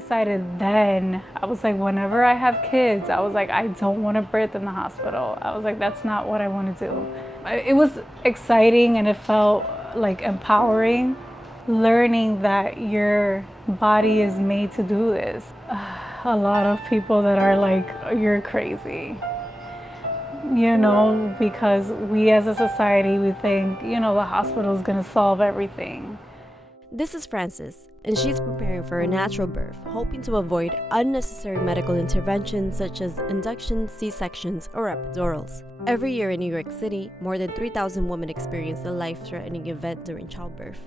decided then, I was like, whenever I have kids, I was like, I don't want to birth in the hospital. I was like, that's not what I want to do. It was exciting and it felt like empowering, learning that your body is made to do this. A lot of people that are like, you're crazy, you know, because we as a society, we think, you know, the hospital is going to solve everything. This is Frances, and she's preparing for a natural birth, hoping to avoid unnecessary medical interventions such as inductions, C-sections, or epidurals. Every year in New York City, more than 3,000 women experience a life-threatening event during childbirth,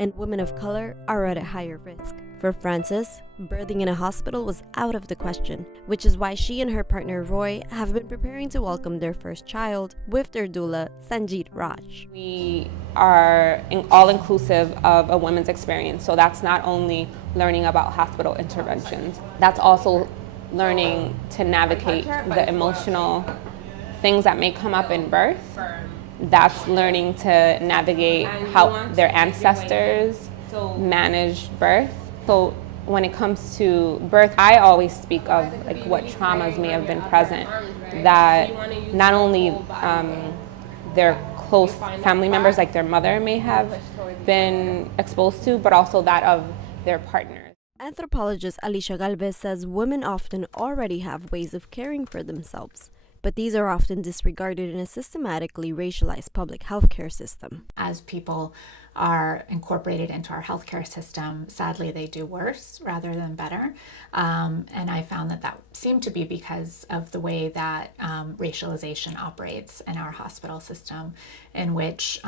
and women of color are at a higher risk. For Frances, birthing in a hospital was out of the question, which is why she and her partner Roy have been preparing to welcome their first child with their doula, Sanjeet Raj. We are all-inclusive of a women's experience, so that's not only learning about hospital interventions, that's also learning to navigate the emotional things that may come up in birth. That's learning to navigate how their ancestors managed birth. So when it comes to birth, I always speak of like what traumas may have been present that not only their close family members, like their mother, may have been exposed to, but also that of their partners. Anthropologist Alicia Galvez says women often already have ways of caring for themselves, but these are often disregarded in a systematically racialized public healthcare system. As people are incorporated into our healthcare system, sadly they do worse rather than better. And I found that seemed to be because of the way that racialization operates in our hospital system, in which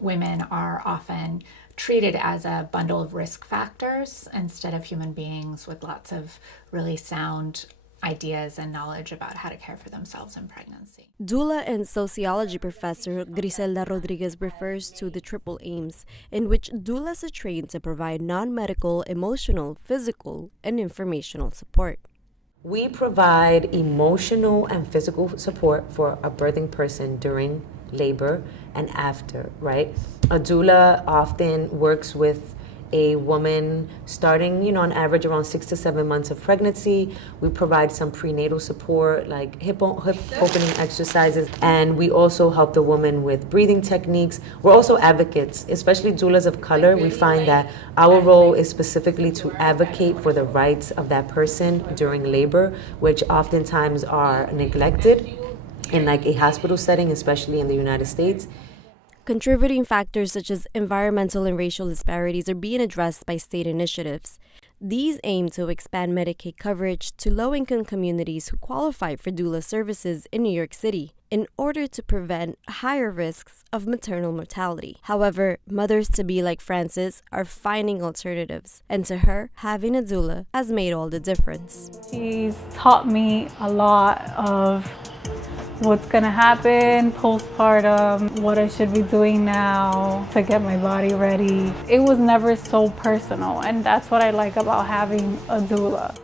women are often treated as a bundle of risk factors instead of human beings with lots of really sound ideas and knowledge about how to care for themselves in pregnancy. Doula and sociology professor Griselda Rodriguez refers to the triple aims, in which doulas are trained to provide non-medical, emotional, physical, and informational support. We provide emotional and physical support for a birthing person during labor and after, right? A doula often works with a woman starting, on average around 6 to 7 months of pregnancy. We provide some prenatal support like hip opening exercises, and we also help the woman with breathing techniques. We're also advocates, especially doulas of color. We find that our role is specifically to advocate for the rights of that person during labor, which oftentimes are neglected in like a hospital setting, especially in the United States. Contributing factors such as environmental and racial disparities are being addressed by state initiatives. These aim to expand Medicaid coverage to low-income communities who qualify for doula services in New York City in order to prevent higher risks of maternal mortality. However, mothers-to-be like Frances are finding alternatives, and to her, having a doula has made all the difference. She's taught me a lot of what's gonna happen postpartum, what I should be doing now to get my body ready. It was never so personal, and that's what I like about having a doula.